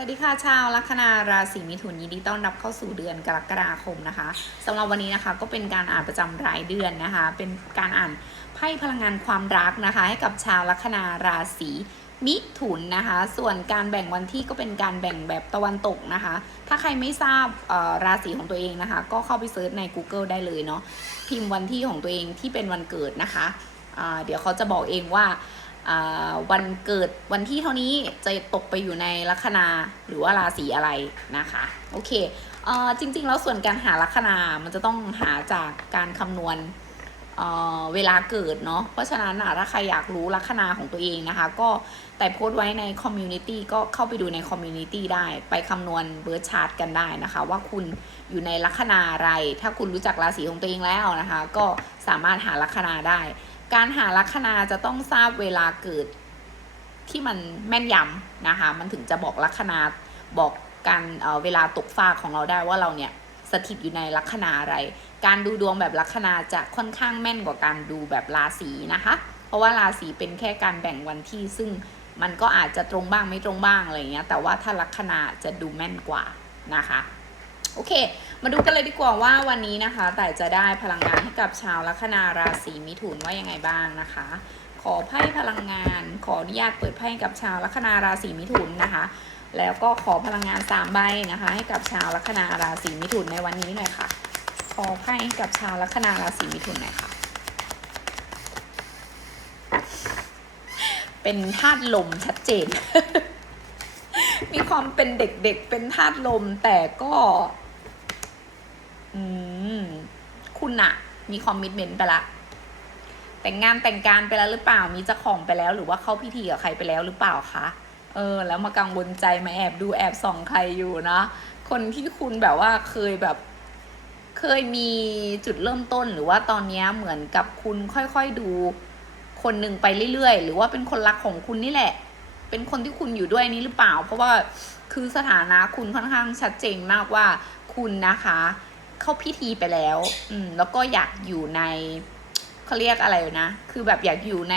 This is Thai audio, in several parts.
วัสดีค่ะชาวลัคนาราศีมิถุนยินดีต้อนรับเข้าสู่เดือนกรกฎาคมนะคะสำหรับวันนี้นะคะก็เป็นการอ่านประจำรายเดือนนะคะ เป็นการอ่านไพ่พลังงานความรักนะคะ ให้กับชาวลัคนาราศีมิถุนนะคะ ส่วนการแบ่งวันที่ก็เป็นการแบ่งแบบตะวันตกนะคะ ถ้าใครไม่ทราบราศีของตัวเองนะคะ ก็เข้าไปเซิร์ชใน Google ได้เลยเนาะพิมพ์วันที่ของตัวเองที่เป็นวันเกิดนะคะเดี๋ยวเขาจะบอกเองว่า วันเกิดวันที่เท่านี้จะตกไปอยู่ในลัคนาหรือว่าราศีอะไรนะคะ โอเคเออจริง ๆ แล้วส่วนการหาลัคนามันจะต้องหาจากการคำนวณเเวลาเกิดเนาะเพราะฉะนั้นถ้าใครอยากรู้ลัคนาของตัวเองนะคะ ก็แต่โพสต์ไว้ในคอมมูนิตี้ก็เข้าไปดูในคอมมูนิตี้ได้ ไปคำนวณเบิร์ชาร์ตกันได้นะคะ ว่าคุณอยู่ในลัคนาอะไร ถ้าคุณรู้จักราศีของตัวเองแล้วนะคะ ก็สามารถหาลัคนาได้ การหาลัคนาจะต้องทราบเวลาเกิดที่มันแม่นยำนะคะ มันถึงจะบอกลัคนาบอกการเเวลาตกฟาของเราได้ว่าเราเนี่ยสถิตอยู่ในลัคนาอะไร การดูดวงแบบลัคนาจะค่อนข้างแม่นกว่าการดูแบบราศีนะคะ เพราะว่าราศีเป็นแค่การแบ่งวันที่ซึ่งมันก็อาจจะตรงบ้างไม่ตรงบ้างอะไรอย่างเงี้ย แต่ว่าถ้าลัคนาจะดูแม่นกว่านะคะ โอเค มาดูกันเลยดีกว่าว่าวันนี้นะคะ แต่จะได้พลังงานให้กับชาวลัคนาราศีมิถุนว่ายังไงบ้างนะคะ ขอไพ่พลังงาน ขออนุญาตเปิดไพ่ให้กับชาวลัคนาราศีมิถุนนะคะ แล้วก็ขอพลังงาน3ใบนะคะ ให้กับชาวลัคนาราศีมิถุนในวันนี้หน่อยค่ะ ขอไพ่ให้กับชาวลัคนาราศีมิถุนหน่อยค่ะเป็นธาตุลมชัดเจน มีความเป็นเด็กๆ เป็นธาตุลมแต่ก็ อืม คุณอะมีคอมมิชเมนต์ไปละ แต่งงานแต่งการไปแล้วหรือเปล่า มีเจ้าของไปแล้ว หรือว่าเข้าพิธีกับใครไปแล้วหรือเปล่าคะ เออ แล้วมากังวลใจมาแอบดูแอบส่องใครอยู่นะ คนที่คุณแบบว่าเคยแบบ เคยมีจุดเริ่มต้นหรือว่าตอนนี้เหมือนกับคุณค่อยๆดู คนหนึ่งไปเรื่อยๆ หรือว่าเป็นคนรักของคุณนี่แหละ เป็นคนที่คุณอยู่ด้วยนี้หรือเปล่า เพราะว่าคือสถานะคุณค่อนข้างชัดเจนมากว่าคุณนะคะ เข้าพิธีไปแล้ว อืม แล้วก็อยากอยู่ในเขาเรียกอะไรนะ คือแบบอยากอยู่ใน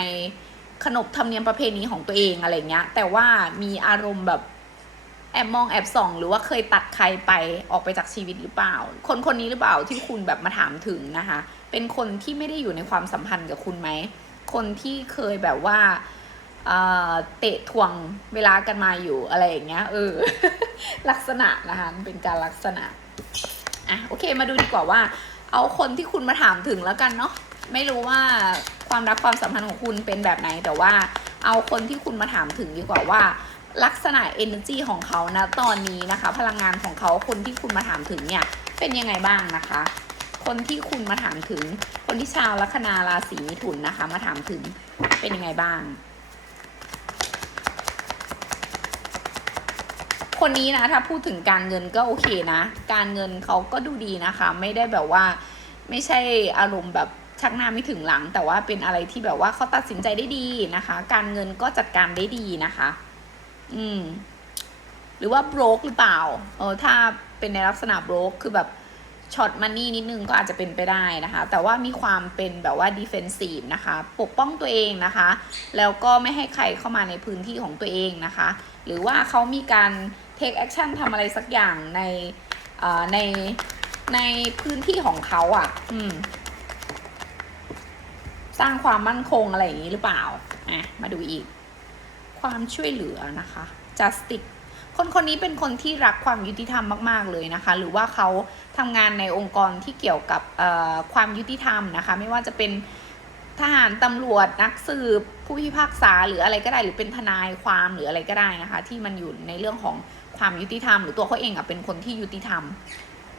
ขนบธรรมเนียมประเพณีของตัวเองอะไรเงี้ย แต่ว่ามีอารมณ์แบบแอบมองแอบส่อง หรือว่าเคยตัดใครไปออกไปจากชีวิตหรือเปล่า คนคนนี้หรือเปล่าที่คุณแบบมาถามถึงนะคะ เป็นคนที่ไม่ได้อยู่ในความสัมพันธ์กับคุณไหม คนที่เคยแบบว่าเตะทวงเวลากันมาอยู่อะไรอย่างเงี้ยเออ ลักษณะนะคะเป็นการลักษณะ อะโอเคมาดูดีกว่าว่า เอาคนที่คุณมาถามถึงแล้วกันเนาะไม่รู้ว่าความรักความสัมพันธ์ของคุณเป็นแบบไหน แต่ว่าเอาคนที่คุณมาถามถึงดีกว่าว่า ลักษณะ energy ของเขานะตอนนี้นะคะ พลังงานของเขาคนที่คุณมาถามถึงเนี่ยเป็นยังไงบ้างนะคะ คนที่คุณมาถามถึง คนที่ชาวลัคนาราศีมิถุนนะคะ มาถามถึงเป็นยังไงบ้าง คนนี้นะถ้าพูดถึงการเงินก็โอเคนะ การเงินเขาก็ดูดีนะคะ ไม่ได้แบบว่าไม่ใช่อารมณ์แบบชักหน้าไม่ถึงหลัง แต่ว่าเป็นอะไรที่แบบว่าเขาตัดสินใจได้ดีนะคะ การเงินก็จัดการได้ดีนะคะ อืม หรือว่าโบรกหรือเปล่าเออถ้าเป็นในลักษณะโบรกคือแบบช็อตมันนี่นิดนึงก็อาจจะเป็นไปได้นะคะ แต่ว่ามีความเป็นแบบว่าดิเฟนซีฟนะคะ ปกป้องตัวเองนะคะ แล้วก็ไม่ให้ใครเข้ามาในพื้นที่ของตัวเองนะคะ หรือว่าเขามีการ take action ทำอะไรสักอย่างในในในพื้นที่ของเขาอะ่ะ อืม สร้างความมั่นคงอะไรอย่างนี้หรือเปล่า อะ มาดูอีก ความช่วยเหลือนะคะ justice คนคนนี้เป็นคนที่รักความยุติธรรมมาก ๆ เลยนะคะ หรือว่าเขาทำงานในองค์กรที่เกี่ยวกับความยุติธรรมนะคะ ไม่ว่าจะเป็น ทหารตำรวจนักสืบผู้พิพากษาหรืออะไรก็ได้หรือเป็นทนายความหรืออะไรก็ได้นะคะ ที่มันอยู่ในเรื่องของความยุติธรรม หรือตัวเขาเองอะเป็นคนที่ยุติธรรม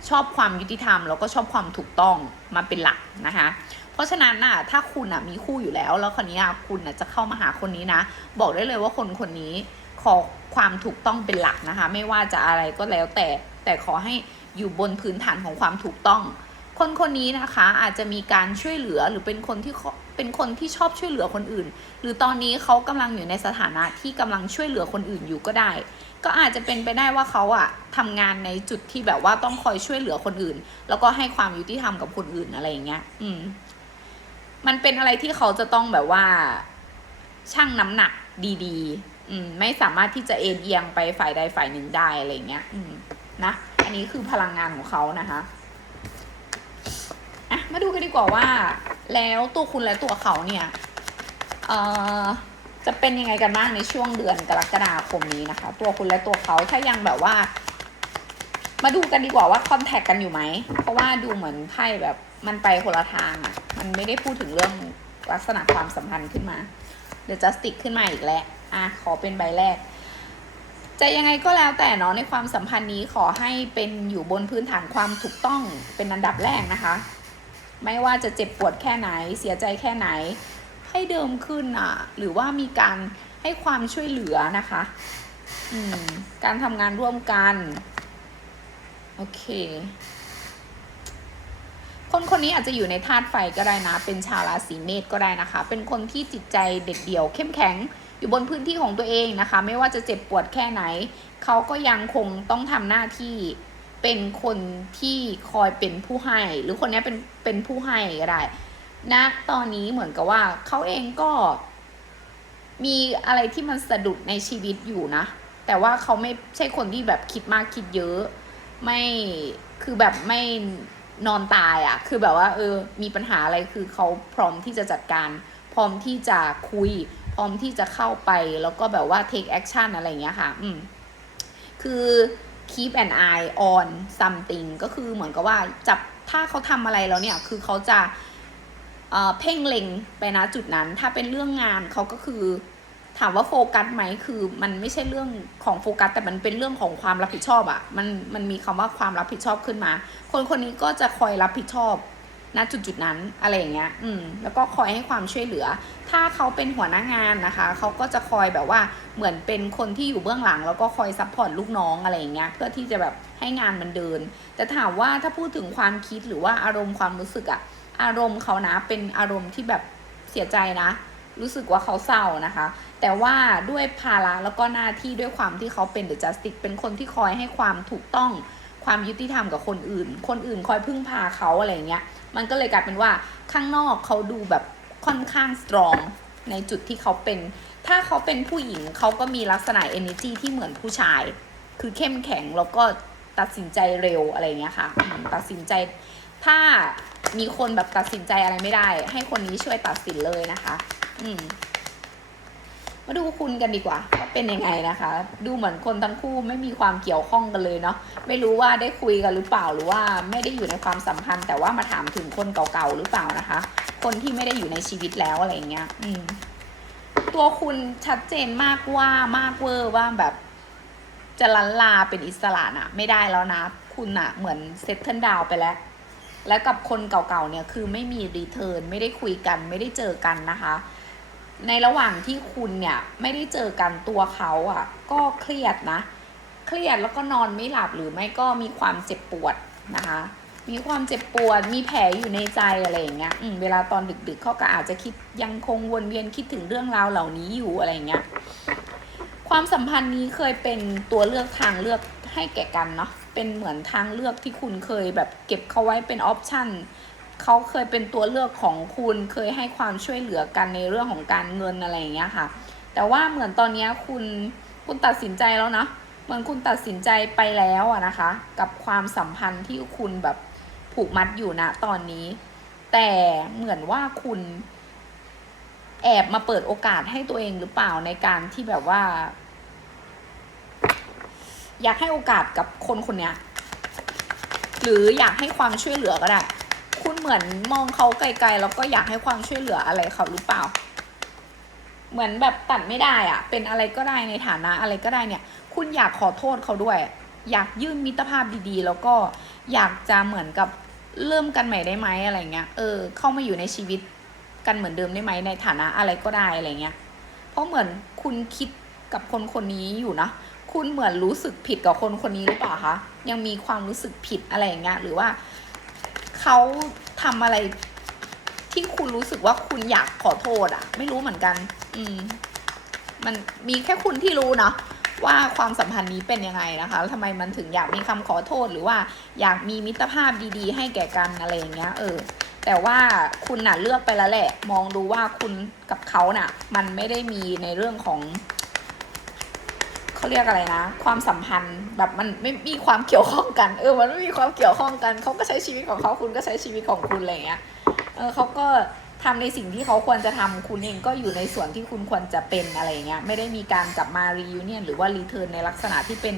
ชอบความยุติธรรมแล้วก็ชอบความถูกต้องมาเป็นหลักนะคะ เพราะฉะนั้นน่ะถ้าคุณอะมีคู่อยู่แล้ว แล้วคนนี้อะคุณอะจะเข้ามาหาคนนี้นะ บอกได้เลยว่าคนคนนี้ขอความถูกต้องเป็นหลักนะคะ ไม่ว่าจะอะไรก็แล้วแต่แต่ขอให้อยู่บนพื้นฐานของความถูกต้อง คนคนนี้นะคะอาจจะมีการช่วยเหลือหรือเป็นคนที่ขอเป็นคนที่ชอบช่วยเหลือคนอื่น หรือตอนนี้เขากำลังอยู่ในสถานะที่กำลังช่วยเหลือคนอื่นอยู่ก็ได้ ก็อาจจะเป็นไปได้ว่าเขาอะทำงานในจุดที่แบบว่าต้องคอยช่วยเหลือคนอื่น แล้วก็ให้ความยุติธรรมกับคนอื่นอะไรอย่างเงี้ย อืม มันเป็นอะไรที่เขาจะต้องแบบว่าชั่งน้ำหนักดีๆ อืม ไม่สามารถที่จะเอ็นเอียงไปฝ่ายใดฝ่ายหนึ่งได้อะไรเงี้ย อืม นะ อันนี้คือพลังงานของเขานะคะ มาดูกันดีกว่าว่า แล้วตัวคุณและตัวเขาเนี่ยเอ่อจะเป็นยังไงกันบ้างในช่วงเดือนกรกฎาคมนี้นะคะ ตัวคุณและตัวเขาถ้ายังแบบว่า มาดูกันดีกว่าว่าคอนแทคกันอยู่ไหม เพราะว่าดูเหมือนไพ่แบบมันไปคนละทางอะ่ะ มันไม่ได้พูดถึงเรื่องลักษณะความสัมพันธ์ขึ้นมาเดี๋ยวจะสติกขึ้นมาอีกแล้วอะขอเป็นใบแรก จะยังไงก็แล้วแต่เนาะในความสัมพันธ์นี้ขอให้เป็นอยู่บนพื้นฐานความถูกต้องเป็นอันดับแรกนะคะ ไม่ว่าจะเจ็บปวดแค่ไหน เสียใจแค่ไหน ให้เดิมขึ้นอะ หรือว่ามีการให้ความช่วยเหลือนะคะ อืม การทำงานร่วมกัน โอเค คนคนนี้อาจจะอยู่ในธาตุไฟก็ได้นะ เป็นชาวราศีเมษก็ได้นะคะ เป็นคนที่จิตใจเด็ดเดี่ยว เข้มแข็ง อยู่บนพื้นที่ของตัวเองนะคะ ไม่ว่าจะเจ็บปวดแค่ไหน เขาก็ยังคงต้องทำหน้าที่ เป็นคนที่คอยเป็นผู้ให้ หรือคนนี้เป็นเป็นผู้ให้ก็ได้ณนะตอนนี้เหมือนกับว่าเขาเองก็ มีอะไรที่มันสะดุดในชีวิตอยู่นะ แต่ว่าเขาไม่ใช่คนที่แบบคิดมากคิดเยอะ ไม่คือแบบไม่นอนตายอะ่ะ คือแบบว่า เออ มีปัญหาอะไรคือเขาพร้อมที่จะจัดการ พร้อมที่จะคุย พร้อมที่จะเข้าไป แล้วก็แบบว่า take action อะไรอย่างเงี้ยค่ะ อืม คือ keep an eye on something ก็คือเหมือนกับว่าจับถ้าเขาทำอะไรแล้วเนี่ย คือเขาจะเพ่งเล็งไปนะจุดนั้น ถ้าเป็นเรื่องงานเขาก็คือถามว่าโฟกัสไหมคือมันไม่ใช่เรื่องของโฟกัส แต่มันเป็นเรื่องของความรับผิดชอบอะ่ะมันมันมีคำว่าความรับผิดชอบขึ้นมา คนคนนี้ก็จะคอยรับผิดชอบ ณจุดจุดนั้นอะไรอย่างเงี้ย อืม แล้วก็คอยให้ความช่วยเหลือ ถ้าเขาเป็นหัวหน้างานนะคะ เขาก็จะคอยแบบว่า เหมือนเป็นคนที่อยู่เบื้องหลัง แล้วก็คอยซัพพอร์ตลูกน้องอะไรอย่างเงี้ย เพื่อที่จะแบบให้งานมันเดิน แต่ถามว่าถ้าพูดถึงความคิดหรือว่าอารมณ์ความรู้สึกอะอารมณ์เขานะ เป็นอารมณ์ที่แบบเสียใจนะ รู้สึกว่าเขาเศร้านะคะ แต่ว่าด้วยภาระแล้วก็หน้าที่ด้วยความที่เขาเป็นเดอะจัสติกเป็นคนที่คอยให้ความถูกต้อง ความยุติธรรมกับคนอื่น คนอื่นคอยพึ่งพาเขาอะไรอย่างเงี้ย มันก็เลยกลายเป็นว่าข้างนอกเขาดูแบบค่อนข้างสตรองในจุดที่เขาเป็น ถ้าเขาเป็นผู้หญิงเขาก็มีลักษณะ energy ที่เหมือนผู้ชาย คือเข้มแข็งแล้วก็ตัดสินใจเร็วอะไรเงี้ยค่ะ ตัดสินใจ ถ้ามีคนแบบตัดสินใจอะไรไม่ได้ ให้คนนี้ช่วยตัดสินเลยนะคะ อืม มาดูคุณกันดีกว่าว่าเป็นยังไงนะคะ ดูเหมือนคนทั้งคู่ไม่มีความเกี่ยวข้องกันเลยเนาะไม่รู้ว่าได้คุยกันหรือเปล่าหรือว่าไม่ได้อยู่ในความสัมพันธ์ แต่ว่ามาถามถึงคนเก่าๆหรือเปล่านะคะ คนที่ไม่ได้อยู่ในชีวิตแล้วอะไรอย่างเงี้ยอืมตัวคุณชัดเจนมากว่ามากเวอร์ว่าแบบ จะลันลาเป็นอิสระน่ะไม่ได้แล้วนะ คุณน่ะเหมือนเซตเทิลดาวไปแล้ว และกับคนเก่าๆเนี่ยคือไม่มีรีเทิร์นไม่ได้คุยกัน ไม่ได้เจอกันนะคะ ในระหว่างที่คุณเนี่ยไม่ได้เจอกันตัวเขาอะ่ะ ก็เครียดนะ เครียดแล้วก็นอนไม่หลับหรือไม่ก็มีความเจ็บปวดนะคะ มีความเจ็บปวด มีแผลอยู่ในใจอะไรอย่างเงี้ยอืมเวลาตอนดึกๆเขาก็อาจจะคิดยังคงวนเวียนคิดถึงเรื่องราวเหล่านี้อยู่อะไรอย่างเงี้ย ความสัมพันธ์นี้เคยเป็นตัวเลือกทางเลือกให้แก่กันเนาะเป็นเหมือนทางเลือกที่คุณเคยแบบเก็บเขาไว้เป็นออปชั่น เขาเคยเป็นตัวเลือกของคุณเคยให้ความช่วยเหลือกันในเรื่องของการเงินอะไรอย่างเงี้ยค่ะ แต่ว่าเหมือนตอนนี้คุณคุณตัดสินใจแล้วนะเหมือนคุณตัดสินใจไปแล้วอะนะคะ กับความสัมพันธ์ที่คุณแบบผูกมัดอยู่นะตอนนี้ แต่เหมือนว่าคุณ แอบมาเปิดโอกาสให้ตัวเองหรือเปล่าในการที่แบบว่า อยากให้โอกาสกับคนคนเนี้ยหรืออยากให้ความช่วยเหลือก็ได้ คุณเหมือนมองเขาไกลๆแล้วก็อยากให้ความช่วยเหลืออะไรเขาหรือเปล่า เหมือนแบบตัดไม่ได้อะเป็นอะไรก็ได้ในฐานะอะไรก็ได้เนี่ย คุณอยากขอโทษเขาด้วย อยากยื่นมิตรภาพดีๆ แล้วก็อยากจะเหมือนกับเริ่มกันใหม่ได้ไหมอะไรเงี้ย เออ เข้ามาอยู่ในชีวิตกันเหมือนเดิมได้ไหมในฐานะอะไรก็ได้อะไรเงี้ย เพราะเหมือนคุณคิดกับคนคนนี้อยู่นะ คุณเหมือนรู้สึกผิดกับคนคนนี้หรือเปล่าคะ ยังมีความรู้สึกผิดอะไรอย่างเงี้ย หรือว่า เขาทำอะไรที่คุณรู้สึกว่าคุณอยากขอโทษอะไม่รู้เหมือนกัน อืม มันมีแค่คุณที่รู้เนาะว่าความสัมพันธ์นี้เป็นยังไงนะคะแล้วทำไมมันถึงอยากมีคำขอโทษหรือว่า อยากมีมิตรภาพดีๆ ให้แก่กันอะไรอย่างเงี้ย เออ แต่ว่าคุณน่ะเลือกไปแล้วแหละ มองดูว่าคุณกับเขาน่ะ มันไม่ได้มีในเรื่องของ เขาเรียกอะไรนะ ความสัมพันธ์แบบมันไม่มีความเกี่ยวข้องกัน เออ มันไม่มีความเกี่ยวข้องกัน เขาก็ใช้ชีวิตของเขาคุณก็ใช้ชีวิตของคุณอะไรเงี้ย เออเขาก็ทำในสิ่งที่เขาควรจะทำคุณเองก็อยู่ในส่วนที่คุณควรจะเป็นอะไรเงี้ย ไม่ได้มีการกลับมา reunion หรือว่า return ในลักษณะที่เป็น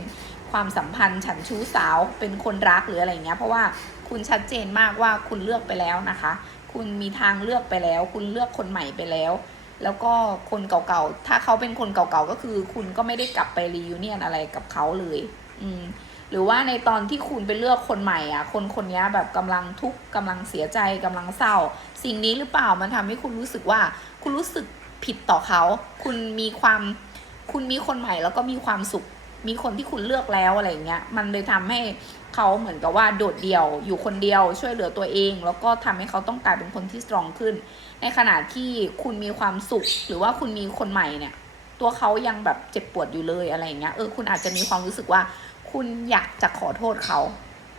ความสัมพันธ์ฉันชู้สาวเป็นคนรักหรืออะไรเงี้ย เพราะว่าคุณชัดเจนมากว่าคุณเลือกไปแล้วนะคะ คุณมีทางเลือกไปแล้ว คุณเลือกคนใหม่ไปแล้ว แล้วก็คนเก่าๆ ถ้าเขาเป็นคนเก่าๆ ก็คือคุณก็ไม่ได้กลับไปรีวิเนียนอะไรกับเขาเลย อืม หรือว่าในตอนที่คุณไปเลือกคนใหม่อะ คนคนนี้แบบกำลังทุกข์กำลังเสียใจกำลังเศร้า สิ่งนี้หรือเปล่ามันทำให้คุณรู้สึกว่า คุณรู้สึกผิดต่อเขา คุณมีความ คุณมีคนใหม่แล้วก็มีความสุข มีคนที่คุณเลือกแล้วอะไรอย่างเงี้ยมันเลยทำให้เขาเหมือนกับว่าโดดเดี่ยวอยู่คนเดียวช่วยเหลือตัวเอง แล้วก็ทำให้เขาต้องกลายเป็นคนที่สตรองขึ้น ในขณะที่คุณมีความสุข หรือว่าคุณมีคนใหม่เนี่ย ตัวเขายังแบบเจ็บปวดอยู่เลยอะไรอย่างเงี้ยเออคุณอาจจะมีความรู้สึกว่า คุณอยากจะขอโทษเขา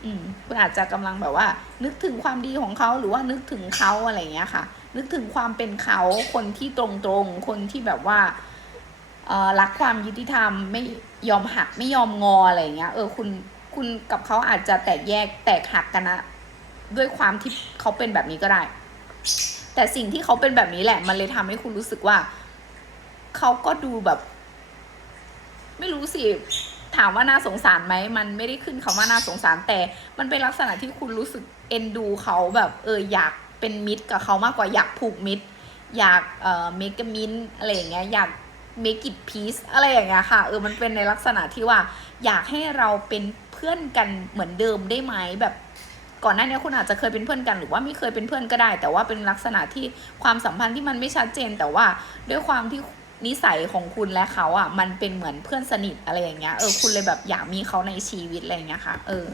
อืมคุณอาจจะกำลังแบบว่า นึกถึงความดีของเขาหรือว่านึกถึงเขาอะไรอย่างเงี้ยค่ะ นึกถึงความเป็นเขาคนที่ตรงๆ คนที่แบบว่าเออรักความยุติธรรมไม่ ยอมหักไม่ยอมงออะไรอย่างเงี้ย เออคุณคุณกับเขาอาจจะแตกแยกแตกหักกันนะ ด้วยความที่เขาเป็นแบบนี้ก็ได้ แต่สิ่งที่เขาเป็นแบบนี้แหละ มันเลยทำให้คุณรู้สึกว่า เขาก็ดูแบบ ไม่รู้สิถามว่าน่าสงสารไหม มันไม่ได้ขึ้นคำว่าน่าสงสารแต่ มันเป็นลักษณะที่คุณรู้สึกเอ็นดูเขาแบบเอออยากเป็นมิตรกับเขามากกว่าอยากผูกมิตร อยากเอ่อเมกมินอะไรอย่างเงี้ยอยาก make it peace อะไรอย่างเงี้ยค่ะ เออ มันเป็นในลักษณะที่ว่า อยากให้เราเป็นเพื่อนกันเหมือนเดิมได้ไหมแบบก่อนหน้านี้คุณอาจจะเคยเป็นเพื่อนกันหรือว่าไม่เคยเป็นเพื่อนก็ได้ แต่ว่าเป็นลักษณะที่ความสัมพันธ์ที่มันไม่ชัดเจน แต่ว่าด้วยความที่ นิสัยของคุณและเขาอะ มันเป็นเหมือนเพื่อนสนิทอะไรอย่างเงี้ยเออคุณเลยแบบอยากมีเขาในชีวิตอะไรอย่างเงี้ยค่ะ เออ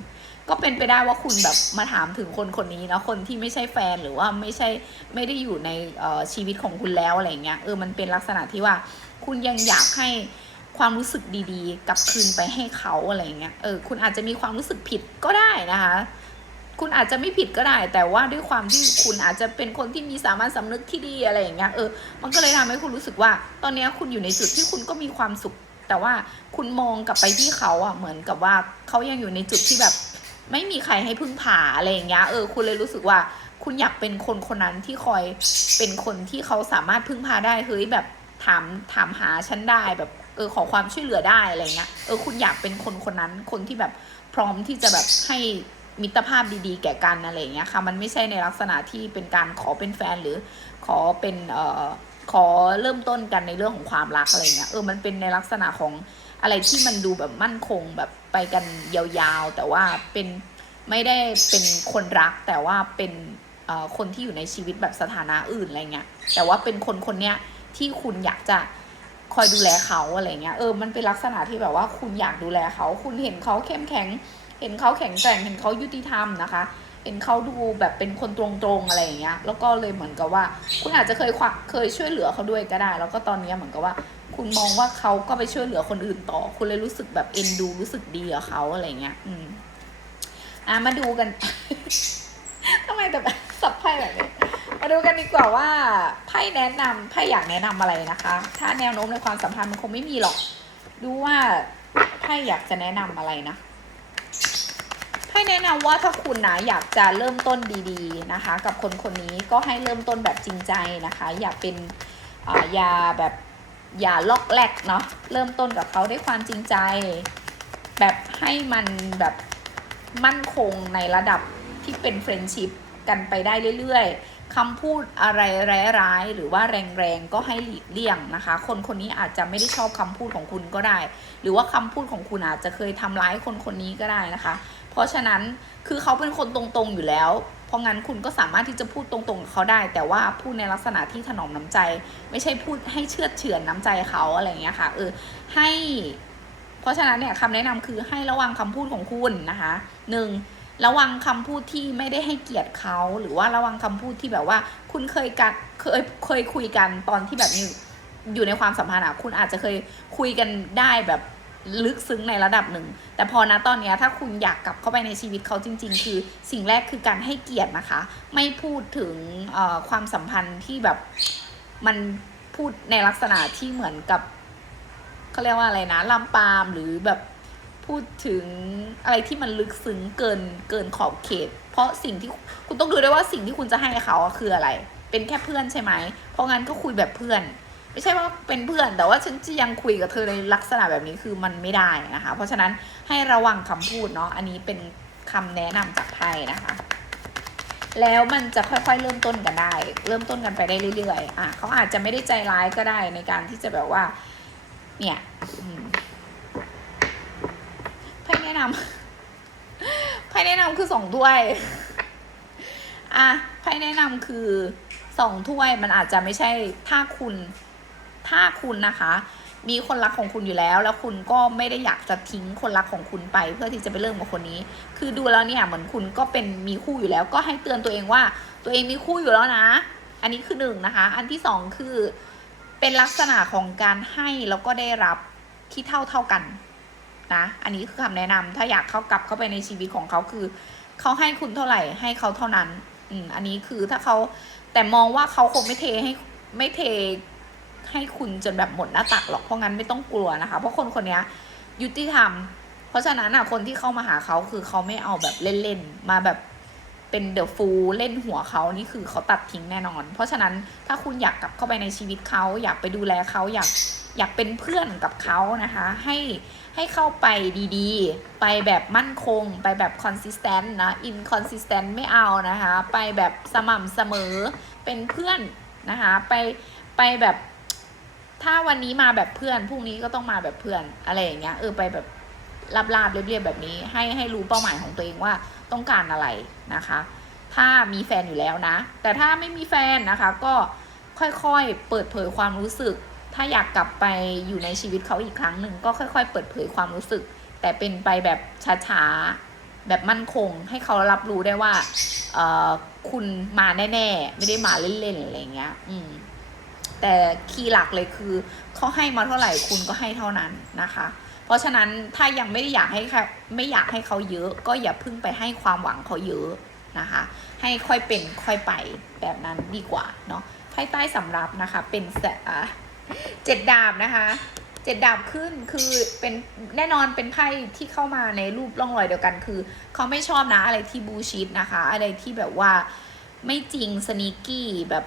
ก็เป็นไปได้ว่าคุณแบบมาถามถึงคนคนนี้นะคนที่ไม่ใช่แฟนหรือว่าไม่ใช่ไม่ได้อยู่ในเอ่อชีวิตของคุณแล้วอะไรอย่างเงี้ยเออมันเป็นลักษณะที่ว่า คุณยังอยากให้ความรู้สึกดีๆกลับคืนไปให้เขาอะไรอย่างเงี้ยเออคุณอาจจะมีความรู้สึกผิดก็ได้นะคะ คุณอาจจะไม่ผิดก็ได้ แต่ว่าด้วยความที่คุณอาจจะเป็นคนที่มีสามัญสำนึกที่ดีอะไรอย่างเงี้ยเออมันก็เลยทำให้คุณรู้สึกว่า ตอนนี้คุณอยู่ในจุดที่คุณก็มีความสุข แต่ว่าคุณมองกลับไปที่เขาอะเหมือนกับว่าเขายังอยู่ในจุดที่แบบ ไม่มีใครให้พึ่งพาอะไรอย่างเงี้ยเออคุณเลยรู้สึกว่าคุณอยากเป็นคนคนนั้นที่คอยเป็นคนที่เขาสามารถพึ่งพาได้เฮ้ยแบบถามถามหาฉันได้แบบเออขอความช่วยเหลือได้อะไรเงี้ยเออคุณอยากเป็นคนคนนั้นคนที่แบบพร้อมที่จะแบบให้ มิตรภาพดีๆ แก่กันอะไรเงี้ยค่ะ มันไม่ใช่ในลักษณะที่เป็นการขอเป็นแฟนหรือขอเป็นเอ่อขอเริ่มต้นกันในเรื่องของความรักอะไรเงี้ยเออมันเป็นในลักษณะของอะไรที่มันดูแบบมั่นคงแบบไปกันยาวๆ แต่ว่าเป็นไม่ได้เป็นคนรัก แต่ว่าเป็นเอ่อคนที่อยู่ในชีวิตแบบสถานะอื่นอะไรเงี้ยแต่ว่าเป็นคนคนเนี้ยที่คุณอยากจะคอยดูแลเขาอะไรเงี้ยเออมันเป็นลักษณะที่แบบว่าคุณอยากดูแลเขา คุณเห็นเขาเข้มแข็ง เห็นเขาแข็งแกร่งเห็นเขายุติธรรมนะคะ เห็นเขาดูแบบเป็นคนตรงๆอะไรอย่างเงี้ย แล้วก็เลยเหมือนกับว่า คุณอาจจะเคยควักเคยช่วยเหลือเขาด้วยก็ได้ แล้วก็ตอนนี้เหมือนกับว่า คุณมองว่าเขาก็ไปช่วยเหลือคนอื่นต่อ คุณเลยรู้สึกแบบเอ็นดูรู้สึกดีกับเขาอะไรเงี้ย อืมอะมาดูกันทำไมแต่แบบสับไพ่แบบนี้มาดูกันดีกว่าว่าไพ่แนะนำไพ่อยากแนะนำอะไรนะคะ ถ้าแนวโน้มในความสัมพันธ์มันคงไม่มีหรอก ดูว่าไพ่อยากจะแนะนำอะไรนะ ไพ่แนะนำว่าถ้าคุณนะอยากจะเริ่มต้นดีๆนะคะ กับคนคนนี้ก็ให้เริ่มต้นแบบจริงใจนะคะ อย่าเป็นอย่าแบบอย่าล็อกแลกเนาะเริ่มต้นกับเขาด้วยความจริงใจ แบบให้มันแบบมั่นคงในระดับที่เป็นเฟรนชิพกันไปได้เรื่อยๆคำพูดอะไรร้ายๆหรือว่าแรงๆก็ให้หลีกเลี่ยงนะคะ คนคนนี้อาจจะไม่ได้ชอบคำพูดของคุณก็ได้ หรือว่าคำพูดของคุณอาจจะเคยทำร้ายคนคนนี้ก็ได้นะคะ เพราะฉะนั้นคือเขาเป็นคนตรงๆอยู่แล้ว เพราะงั้นคุณก็สามารถที่จะพูดตรงๆกับเขาได้ แต่ว่าพูดในลักษณะที่ถนอมน้ำใจ ไม่ใช่พูดให้เชื่อดเฉือนน้ำใจเขาอะไรอย่างเงี้ยค่ะเออให้ เพราะฉะนั้นเนี่ยคำแนะนำคือให้ระวังคำพูดของคุณนะคะหนึ่งระวังคำพูดที่ไม่ได้ให้เกียรติเขาหรือว่าระวังคำพูดที่แบบว่า คุณเคยกันเคยเคยคุยกันตอนที่แบบอยู่อยู่ในความสัมพันธ์อะคุณอาจจะเคยคุยกันได้แบบ ลึกซึ้งในระดับหนึ่ง แต่พอนะตอนนี้ถ้าคุณอยากกลับเข้าไปในชีวิตเขาจริง ๆ คือสิ่งแรกคือการให้เกียรตินะคะ ไม่พูดถึงความสัมพันธ์ที่แบบมันพูดในลักษณะที่เหมือนกับเขาเรียกว่าอะไรนะลำปามหรือแบบพูดถึงอะไรที่มันลึกซึ้งเกินเกินขอบเขต เพราะสิ่งที่คุณต้องดูด้วยว่าสิ่งที่คุณจะให้เขาคืออะไร เป็นแค่เพื่อนใช่ไหมเพราะงั้นก็คุยแบบเพื่อน ไม่ใช่ว่าเป็นเพื่อนแต่ว่าฉันจะยังคุยกับเธอในลักษณะแบบนี้คือมันไม่ได้นะคะ เพราะฉะนั้นให้ระวังคำพูดเนาะอันนี้เป็นคำแนะนำจากไพ่นะคะ แล้วมันจะค่อยๆเริ่มต้นกันได้ เริ่มต้นกันไปได้เรื่อยๆอะเขาอาจจะไม่ได้ใจร้ายก็ได้ในการที่จะแบบว่า เนี่ยไพ่แนะนำไพ่แนะนำคือสองถ้วยอะไพ่แนะนำคือสองถ้วยมันอาจจะไม่ใช่ถ้าคุณ ถ้าคุณนะคะ มีคนรักของคุณอยู่แล้ว แล้วคุณก็ไม่ได้อยากจะทิ้งคนรักของคุณไป เพื่อที่จะไปเริ่มกับคนนี้ คือดูแล้วเนี่ยเหมือนคุณก็เป็นมีคู่อยู่แล้ว ก็ให้เตือนตัวเองว่า ตัวเองมีคู่อยู่แล้วนะ อันนี้คือหนึ่งนะคะ อันที่สองคือเป็นลักษณะของการให้แล้วก็ได้รับที่เท่าเท่ากันนะอันนี้คือคำแนะนำถ้าอยากเข้ากลับเข้าไปในชีวิตของเขาคือเขาให้คุณเท่าไหร่ให้เขาเท่านั้นอืมอันนี้คือถ้าเขาแต่มองว่าเขาคงไม่เทให้ไม่เท ให้คุณจนแบบหมดหน้าตักหรอกเพราะงั้นไม่ต้องกลัวนะคะ เพราะคนคนนี้ยุติธรรม เพราะฉะนั้นอะคนที่เข้ามาหาเขาคือเขาไม่เอาแบบเล่นๆมาแบบเป็นเดอะฟูลเล่นหัวเขานี่คือเขาตัดทิ้งแน่นอน เพราะฉะนั้นถ้าคุณอยากกลับเข้าไปในชีวิตเขาอยากไปดูแลเขาอยากอยากเป็นเพื่อนกับเขานะคะ ให้ให้เข้าไปดีๆ ไปแบบมั่นคง ไปแบบ consistent นะ inconsistent ไม่เอานะคะ ไปแบบสม่ำเสมอเป็นเพื่อนนะคะ ไปไปแบบ ถ้าวันนี้มาแบบเพื่อนพรุ่งนี้ก็ต้องมาแบบเพื่อนอะไรอย่างเงี้ยเออไปแบบลาบๆเรียบๆแบบนี้ ให้ให้รู้เป้าหมายของตัวเองว่าต้องการอะไรนะคะ ถ้ามีแฟนอยู่แล้วนะ แต่ถ้าไม่มีแฟนนะคะ ก็ค่อยๆเปิดเผยความรู้สึก ถ้าอยากกลับไปอยู่ในชีวิตเขาอีกครั้งหนึ่งก็ค่อย ๆ เปิดเผยความรู้สึก แต่เป็นไปแบบช้าๆแบบมั่นคง ให้เขารับรู้ได้ว่า เออคุณมาแน่ๆไม่ได้มาเล่นๆอะไรอย่างเงี้ย อืม แต่คีย์หลักเลยคือเขาให้มาเท่าไหร่คุณก็ให้เท่านั้นนะคะ เพราะฉะนั้นถ้ายังไม่ได้อยากให้ไม่อยากให้เขาเยอะ ก็อย่าพิ่งไปให้ความหวังเขาเยอะนะคะ ให้ค่อยเป็นค่อยไปแบบนั้นดีกว่าเนาะไพ่ใต้สำรับนะคะเป็นแสอะเจ็ดดาบนะคะเจ็ดดาบขึ้นคือเป็นแน่นอนเป็นไพ่ที่เข้ามาในรูปร่องรอยเดียวกันคือเขาไม่ชอบนะอะไรที่บูชิดนะคะ อะไรที่แบบว่าไม่จริงสนีกี้แบบ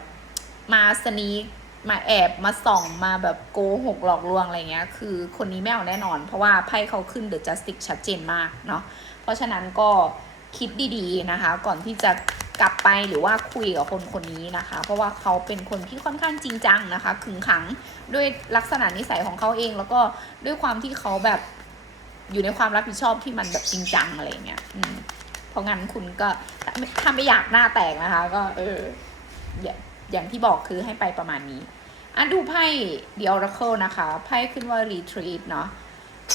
มาสนีก มาแอบมาส่องมาแบบโกหกหลอกลวงอะไรเงี้ย คือคนนี้ไม่เอาแน่นอน เพราะว่าไพ่เขาขึ้นเดอะจัสติกชัดเจนมากเนาะ เพราะฉะนั้นก็คิดดีๆนะคะ ก่อนที่จะกลับไปหรือว่าคุยกับคนคนนี้นะคะ เพราะว่าเขาเป็นคนที่ค่อนข้างจริงจังนะคะ ขึงขังด้วยลักษณะนิสัยของเขาเองแล้วก็ด้วยความที่เขาแบบอยู่ในความรับผิดชอบที่มันแบบจริงจังอะไรเงี้ยอืมเพราะงั้นคุณก็ถ้าไม่อยากหน้าแตกนะคะ ก็เออ อย่างที่บอกคือให้ไปประมาณนี้อะดูไพ่ The Oracle นะคะ ไพ่ขึ้นว่า Retreat เนาะ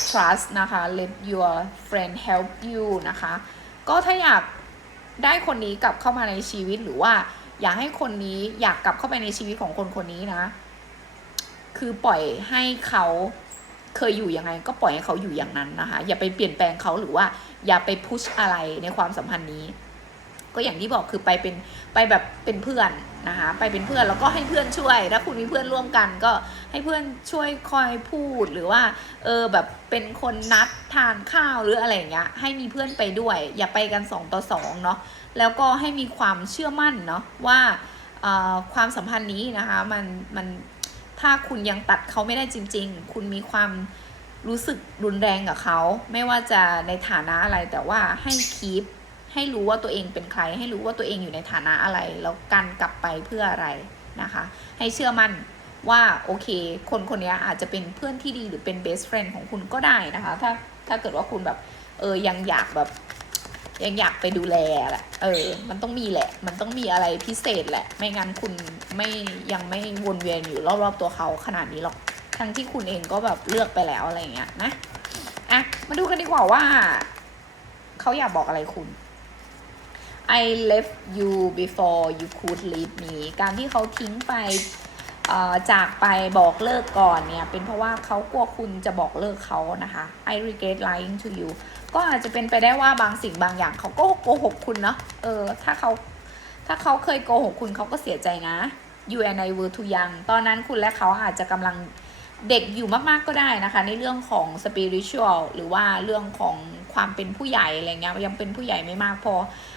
Trust นะคะ Let your friend help you นะคะ ก็ถ้าอยากได้คนนี้กลับเข้ามาในชีวิตหรือว่า อยากให้คนนี้อยากกลับเข้าไปในชีวิตของคนคนนี้นะ คือปล่อยให้เขาเคยอยู่ยังไง ก็ปล่อยให้เขาอยู่อย่างนั้นนะคะ อย่าไปเปลี่ยนแปลงเขาหรือว่า อย่าไปพุชอะไรในความสัมพันธ์นี้ ก็อย่างที่บอกคือไปเป็นไปแบบเป็นเพื่อนนะคะไปเป็นเพื่อนแล้วก็ให้เพื่อนช่วย ถ้าคุณมีเพื่อนร่วมกันก็ให้เพื่อนช่วยคอยพูดหรือว่าเออแบบเป็นคนนัดทานข้าวหรืออะไรอย่างเงี้ยให้มีเพื่อนไปด้วย อย่าไปกันสองต่อสองเนาะแล้วก็ให้มีความเชื่อมั่นเนาะว่าออความสัมพันธ์นี้นะคะมันมันถ้าคุณยังตัดเขาไม่ได้จริง ๆ คุณมีความรู้สึกรุนแรงกับเขา ไม่ว่าจะในฐานะอะไรแต่ว่าให้คีป ให้รู้ว่าตัวเองเป็นใคร ให้รู้ว่าตัวเองอยู่ในฐานะอะไร แล้วการกลับไปเพื่ออะไรนะคะ ให้เชื่อมั่นว่าโอเค คนคนนี้อาจจะเป็นเพื่อนที่ดีหรือเป็น best friend ของคุณก็ได้นะคะ ถ้าถ้าเกิดว่าคุณแบบเออยังอยากแบบยังอยากไปดูแลแหละ เออ มันต้องมีแหละ มันต้องมีอะไรพิเศษแหละ ไม่งั้นคุณไม่ยังไม่วนเวียนอยู่รอบๆตัวเขาขนาดนี้หรอก ทั้งที่คุณเองก็แบบเลือกไปแล้วอะไรเงี้ยนะ อะ มาดูกันดีกว่าว่า เขาอยากบอกอะไรคุณ I left you before you could leave me การที่เขาทิ้งไปอ่อจากไปบอกเลิกก่อนเนี่ย เป็นเพราะว่าเขากลัวคุณจะบอกเลิกเขานะคะ I regret lying to you ก็อาจจะเป็นไปได้ว่าบางสิ่งบางอย่างเขาก็โกหกคุณเนาะเออถ้าเขาถ้าเขาเคยโกหกคุณเขาก็เสียใจนะ you and I were too young ตอนนั้นคุณและเขาอาจจะกำลังเด็กอยู่มากๆก็ได้นะคะ ในเรื่องของ spiritual หรือว่าเรื่องของ ความเป็นผู้ใหญ่อะไรเงี้ยยังเป็นผู้ใหญ่ไม่มากพอ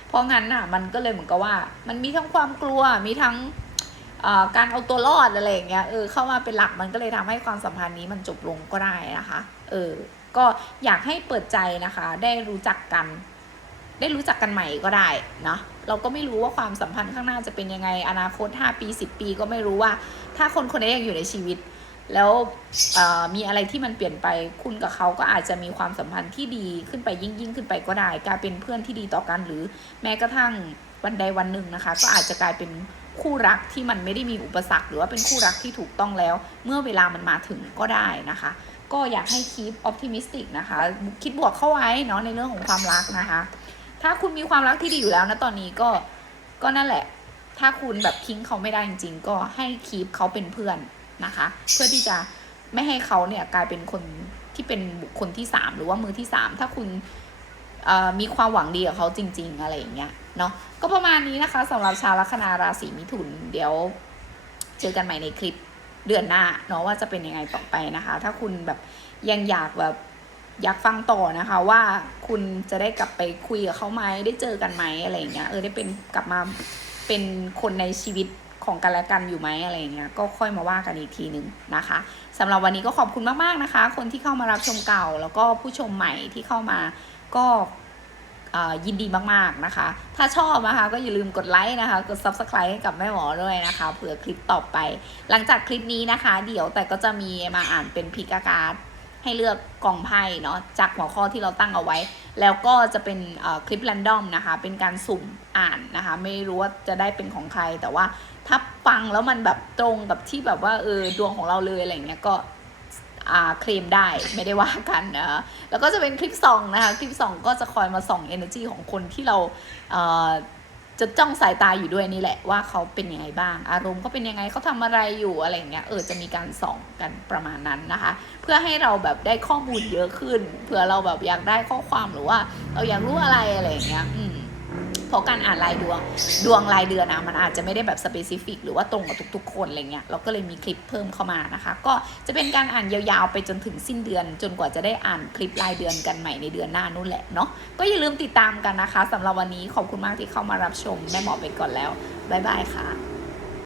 เพราะงั้นอะมันก็เลยเหมือนกับว่า มันมีทั้งความกลัวมีทั้งการเอาตัวรอดอะไรเงี้ยเออเข้ามาเป็นหลักมันก็เลยทำให้ความสัมพันธ์นี้มันจบลงก็ได้นะคะ เออก็อยากให้เปิดใจนะคะ ได้รู้จักกัน ได้รู้จักกันใหม่ก็ได้เนาะเราก็ไม่รู้ว่าความสัมพันธ์ข้างหน้าจะเป็นยังไงอนาคต 5 ปี 10 ปีก็ไม่รู้ว่า ถ้าคนคนนี้ยังอยู่ในชีวิต แล้วมีอะไรที่มันเปลี่ยนไปคุณกับเขาก็อาจจะมีความสัมพันธ์ที่ดีขึ้นไปยิ่งยิ่งขึ้นไปก็ได้กลายเป็นเพื่อนที่ดีต่อกัน หรือแม้กระทั่งวันใดวันหนึ่งนะคะ ก็อาจจะกลายเป็นคู่รักที่มันไม่ได้มีอุปสรรค หรือว่าเป็นคู่รักที่ถูกต้องแล้ว เมื่อเวลามันมาถึงก็ได้นะคะ ก็อยากให้ keep optimistic นะคะคิดบวกเข้าไว้เนาะในเรื่องของความรักนะคะ ถ้าคุณมีความรักที่ดีอยู่แล้วนะตอนนี้ก็ก็นั่นแหละ ถ้าคุณแบบทิ้งเขาไม่ได้จริง ๆ ก็ให้คีปเขาเป็นเพื่อน นะคะ เพื่อที่จะไม่ให้เขาเนี่ยกลายเป็นคนที่เป็นบุคคลที่สามหรือว่ามือที่สามถ้าคุณมีความหวังดีกับเขาจริง ๆ อะไรอย่างเงี้ยเนาะก็ประมาณนี้นะคะสำหรับชาวลัคนาราศีมิถุน เดี๋ยวเจอกันใหม่ในคลิปเดือนหน้าเนาะว่าจะเป็นยังไงต่อไปนะคะ ถ้าคุณแบบยังอยากแบบอยากฟังต่อนะคะว่าคุณจะได้กลับไปคุยกับเขาไหมได้เจอกันไหมอะไรอย่างเงี้ยเออได้เป็นกลับมาเป็นคนในชีวิต ของกันและกันอยู่ไหมอะไรเงี้ยก็ค่อยมาว่ากันอีกทีหนึ่งนะคะสำหรับวันนี้ก็ขอบคุณมากๆนะคะ คนที่เข้ามารับชมเก่า แล้วก็ผู้ชมใหม่ที่เข้ามาก็ยินดีมากๆนะคะ ถ้าชอบนะคะก็อย่าลืมกดไลค์นะคะ กด subscribe ให้กับแม่หมอด้วยนะคะเผื่อคลิปต่อไป หลังจากคลิปนี้นะคะ เดี๋ยวแต่ก็จะมีมาอ่านเป็นพิกาการให้เลือกกองไพ่เนาะจากหัวข้อที่เราตั้งเอาไว้ แล้วก็จะเป็นคลิป r รนดอมนะคะ เป็นการสุ่มอ่านนะคะ ไม่รู้ว่าจะได้เป็นของใครแต่ว่า ถ้าฟังแล้วมันแบบตรงกับที่แบบว่าเออดวงของเราเลยอะไรเงี้ยก็อ่าเคลมได้ไม่ได้ว่ากันนะคะแล้วก็จะเป็นคลิปส่องนะคะ คลิปส่องก็จะคอยมาส่อง energy ของคนที่เราเอ่อจะจ้องสายตาอยู่ด้วยนี่แหละว่าเขาเป็นยังไงบ้าง อารมณ์เขาเป็นยังไงเขาทำอะไรอยู่อะไรเงี้ยเออจะมีการส่องกันประมาณนั้นนะคะ เพื่อให้เราแบบได้ข้อมูลเยอะขึ้นเผื่อเราแบบอยากได้ข้อความหรือว่า เราอยากรู้อะไรอะไรเงี้ยอืม เพราะการอ่านรายดวง ดวงรายเดือนนะมันอาจจะไม่ได้แบบสเปซิฟิกหรือว่าตรงกับทุกๆ คนอะไรเงี้ยเราก็เลยมีคลิปเพิ่มเข้ามานะคะ ก็จะเป็นการอ่านยาวๆไปจนถึงสิ้นเดือน จนกว่าจะได้อ่านคลิปรายเดือนกันใหม่ในเดือนหน้านู่นแหละเนาะก็อย่าลืมติดตามกันนะคะสำหรับวันนี้ขอบคุณมากที่เข้ามารับชมแม่หมอไปก่อนแล้วบ๊ายบายค่ะ